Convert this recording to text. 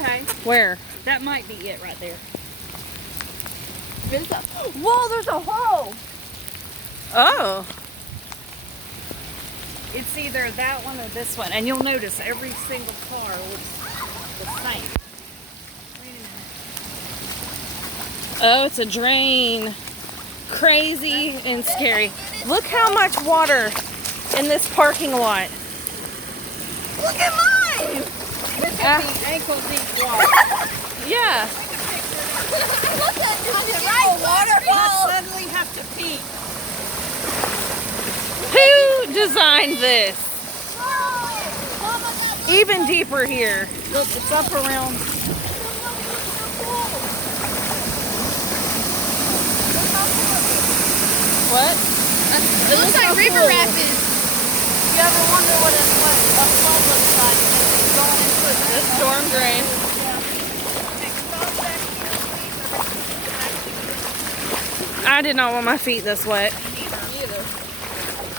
Okay. Where? That might be it right there. Whoa, there's a hole. Oh. It's either that one or this one. And you'll notice every single car looks the same. Oh, it's a drain. Crazy and scary. Look how much water in this parking lot. Look at mine. Look at the ankle deep water. Yeah. Look at this right waterfall. Suddenly have to pee. Who designed this? Mama, that's Even deeper here. Look, it's up around. What? It looks like river rapids. You ever wonder what a flood looks like? It's going into a The storm drain. I did not want my feet this wet.